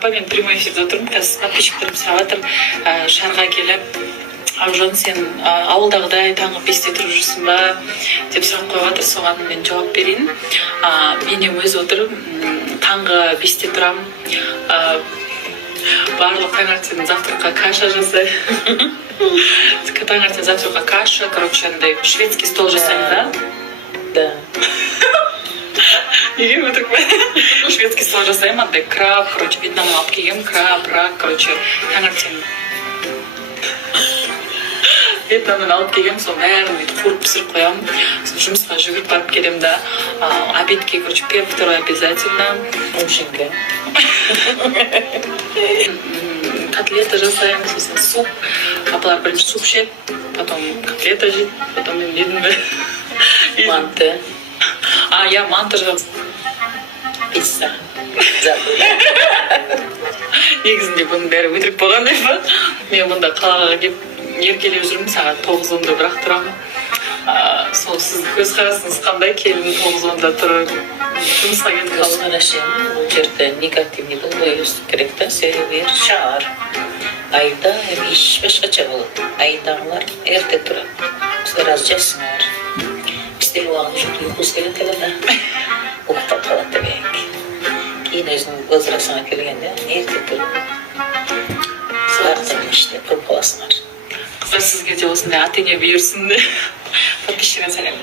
апа, мен прямой эфирде отырмын, қазір подписчиктерім сұрап жатыр, шарға келіп, Аужан, сен ауылдағыдай таңғы 5-те тұрып жүрсің ба деп сұрақ қойып жатыр, соған мен жауап берейін. Мен өз отырып, таңғы 5-те тұрамын. Барлық таңертең завтракқа каша жасаймын. Таңертең завтракқа каша, короче, андай шведский стол жасаймын, да? Да. Неге өтірік па? Шведский стол жасаймын, андай краб, короче, Вьетнамнан алып келгенмін, краб, рак, короче, таңертең Вьетнамнан алып келгенмін, сол бәрін өйтіп қуырып пісіріп қоямын. Сол жұмысқа жүгіріп барып келемін, да. Обедке, короче, первый, второй обязательно. Ужинка. Котлета жасаймын, сосын суп. Апалар бірінші суп ішеді, потом котлета жейді, потом мен едім, да. Манты. Я манты жағамын. Пицца. Негізінде бұның бәрі өтірік болғандай ба? Мен мұнда қалаға келіп еркелеп жүрмін, сағат 9-10-да бірақ тұрамын. Сол сіздің көзқарасыңыз қандай, келін 9-10-да тұрып жұмысқа кетіп қалды? Көзқарасым бұл жерде негативный болмай өстіп керек та, себебі шығар. Айда еш башқаша болады. Айдағылар ерте тұрады. Сыраз жасыңар. Бізде уағын жүк ұйқыз келеді да. Ұқтап қалады демек. Кейін өзінің возрастына келгенде ерте тұрады. Сағаттың іште көп қаласыңар. Қыздар, сізге де осындай ата-ене бұйырсын. Подписчигіне сәлем.